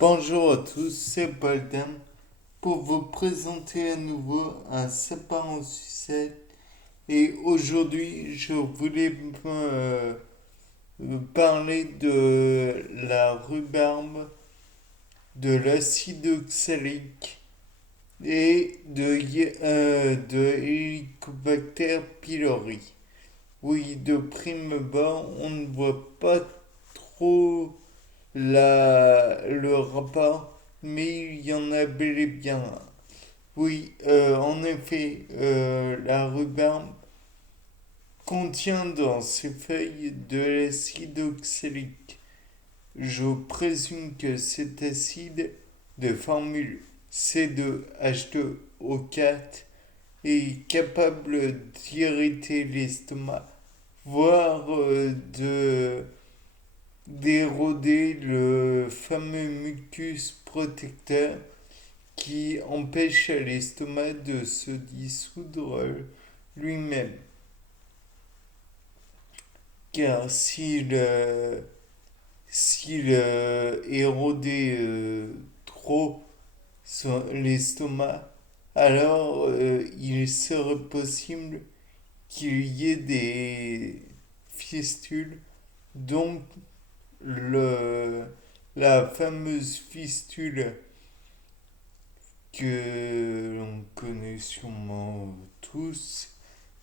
Bonjour à tous, c'est Baldam pour vous présenter à nouveau un sapin en sucette. Et aujourd'hui, je voulais parler de la rhubarbe, de l'acide oxalique et de Helicobacter pylori. Oui, de prime abord, on ne voit pas trop le rapport, mais il y en a bel et bien un. Oui, en effet, la rhubarbe contient dans ses feuilles de l'acide oxalique. Je présume que cet acide de formule C2H2O4 est capable d'irriter l'estomac, voire d'éroder le fameux mucus protecteur qui empêche à l'estomac de se dissoudre lui-même. Car s'il érodait trop l'estomac, alors il serait possible qu'il y ait des fistules, donc le, la fameuse fistule que l'on connaît sûrement tous,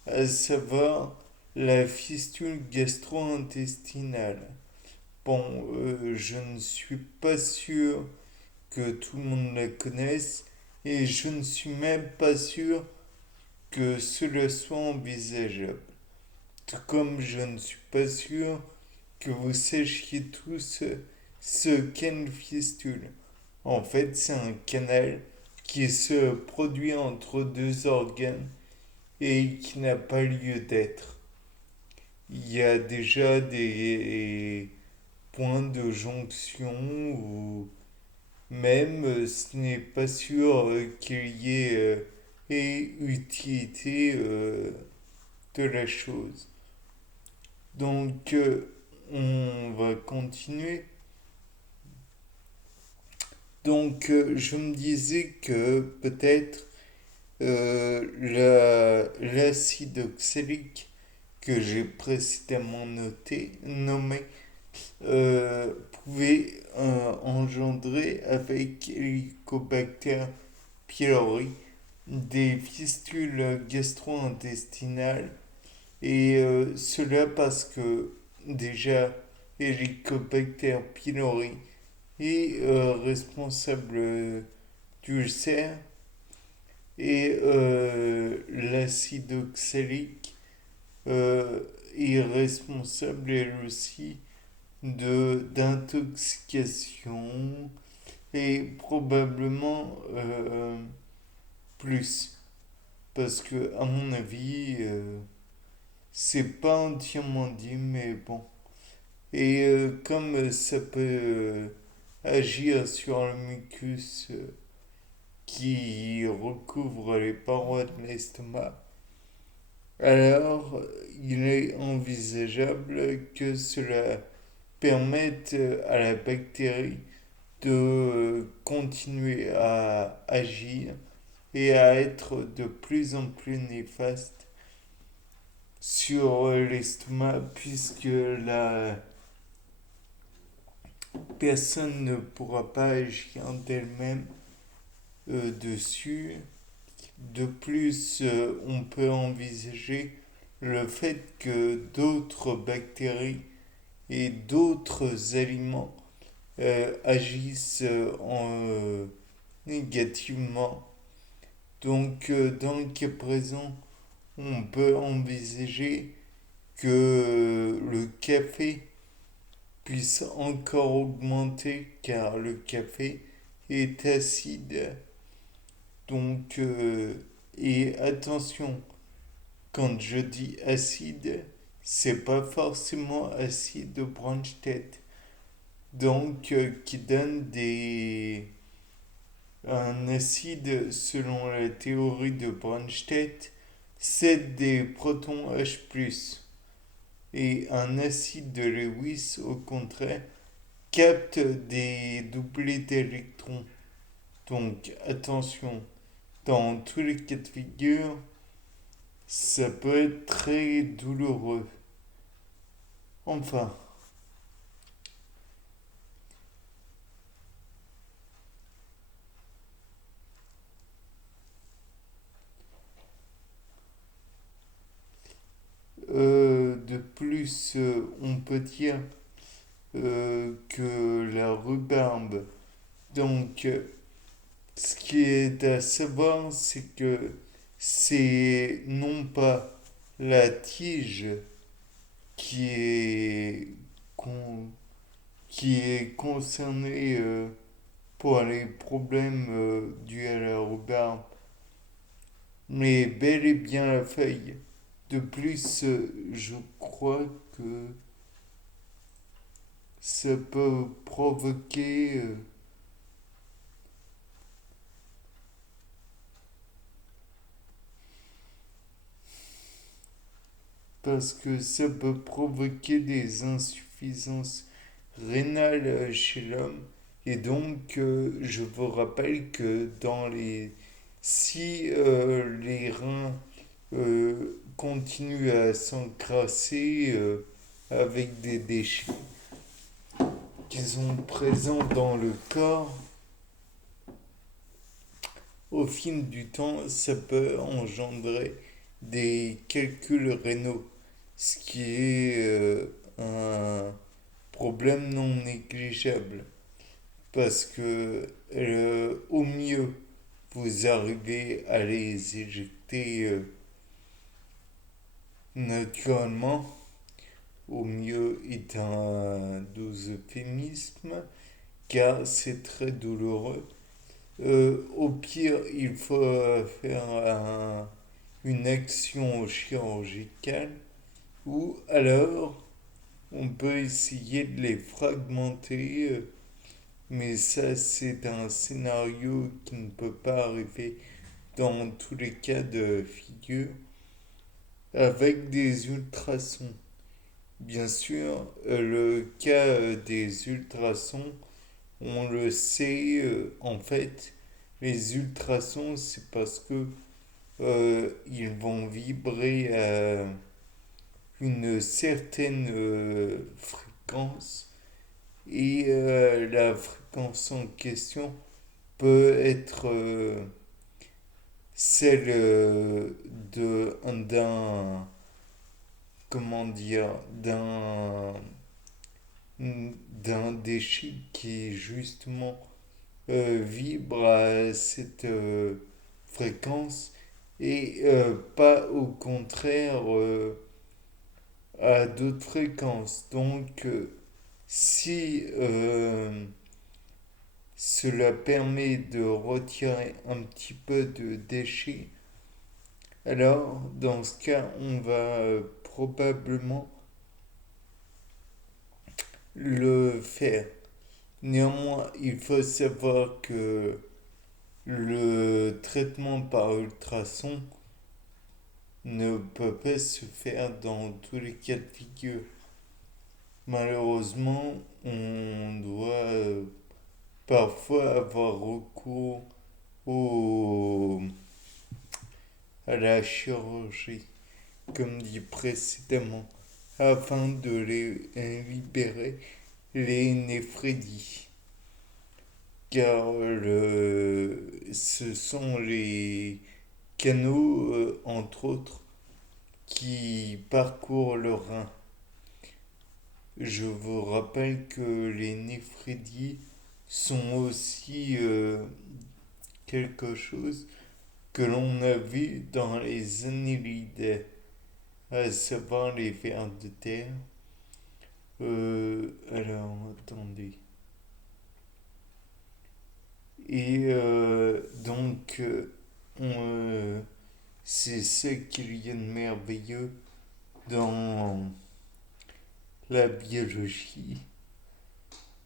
à savoir la fistule gastro-intestinale. Bon, je ne suis pas sûr que tout le monde la connaisse et je ne suis même pas sûr que cela soit envisageable. Tout comme je ne suis pas sûr que vous sachiez tous ce qu'est une fistule. En fait, c'est un canal qui se produit entre deux organes et qui n'a pas lieu d'être. Il y a déjà des points de jonction ou même ce n'est pas sûr qu'il y ait utilité de la chose. Donc on va continuer. Donc je me disais que peut-être l'acide oxalique que j'ai précédemment nommé, pouvait engendrer avec Helicobacter pylori des fistules gastro-intestinales et cela parce que déjà Helicobacter pylori est responsable d'ulcères et l'acide oxalique euh, est responsable elle aussi d'intoxication et probablement plus parce que à mon avis c'est pas entièrement dit mais bon et comme ça peut agir sur le mucus qui recouvre les parois de l'estomac, alors il est envisageable que cela permette à la bactérie de continuer à agir et à être de plus en plus néfaste sur l'estomac puisque la personne ne pourra pas agir d'elle-même dessus. De plus, on peut envisager le fait que d'autres bactéries et d'autres aliments agissent négativement. Donc, dans le cas présent, on peut envisager que le café puisse encore augmenter car le café est acide. Donc, et attention, quand je dis acide, c'est pas forcément acide au Bronsted. Donc, qui donne un acide, selon la théorie de Bronsted, c'est des protons H+. Et un acide de Lewis, au contraire, capte des doublés d'électrons. Donc attention, dans tous les cas de figure, ça peut être très douloureux. Enfin, de plus, on peut dire que la rhubarbe, donc ce qui est à savoir, c'est que c'est non pas la tige qui est, con- qui est concernée pour les problèmes dus à la rhubarbe, mais bel et bien la feuille. De plus, je crois que ça peut provoquer, parce que ça peut provoquer des insuffisances rénales chez l'homme. Et donc, je vous rappelle que si les reins continuent à s'encrasser avec des déchets qui sont présents dans le corps, au fil du temps, ça peut engendrer des calculs rénaux, ce qui est un problème non négligeable. Parce que au mieux, vous arrivez à les éjecter naturellement, au mieux est un doux euphémisme, car c'est très douloureux. Au pire, il faut faire une action chirurgicale ou alors on peut essayer de les fragmenter, mais ça c'est un scénario qui ne peut pas arriver dans tous les cas de figure avec des ultrasons. Bien sûr, le cas des ultrasons, on le sait, en fait, les ultrasons, c'est parce que ils vont vibrer à une certaine fréquence et la fréquence en question peut être celle d'un comment dire d'un déchet qui justement vibre à cette fréquence et pas au contraire à d'autres fréquences. Donc si cela permet de retirer un petit peu de déchets, alors dans ce cas on va probablement le faire. Néanmoins, il faut savoir que le traitement par ultrason ne peut pas se faire dans tous les cas de figure. Malheureusement, on doit parfois avoir recours au, à la chirurgie, comme dit précédemment, afin de libérer les néphrédies. Car ce sont les canaux, entre autres, qui parcourent le rein. Je vous rappelle que les néphrédies sont aussi quelque chose que l'on a vu dans les annélides, à savoir les vers de terre. Alors, attendez. Et donc, c'est ce qu'il y a de merveilleux dans la biologie.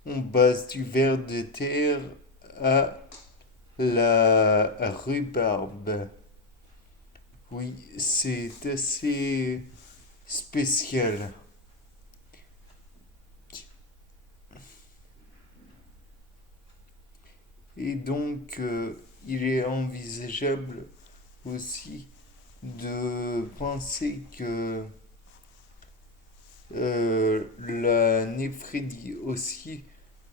On passe du ver de terre à la rhubarbe. Oui, c'est assez spécial. Et donc, il est envisageable aussi de penser que la néphrénie aussi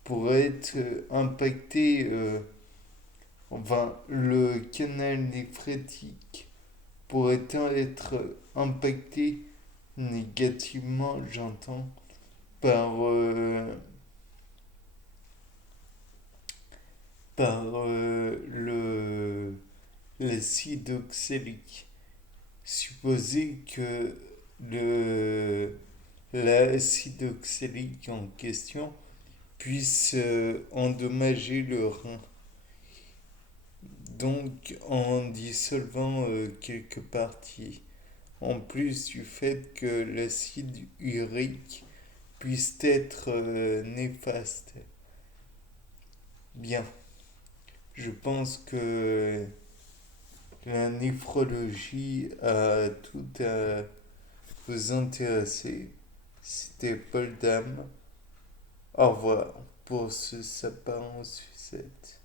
pourrait être impactée, enfin, le canal néphrétique pourrait être impacté négativement, j'entends, par, par l'acide oxalique. Supposer que l'acide oxalique en question puisse endommager le rein. Donc en dissolvant quelques parties. En plus du fait que l'acide urique puisse être néfaste. Bien, je pense que la néphrologie a tout à vous intéresser. C'était Paul Dame. Au revoir pour ce sapin en sucette.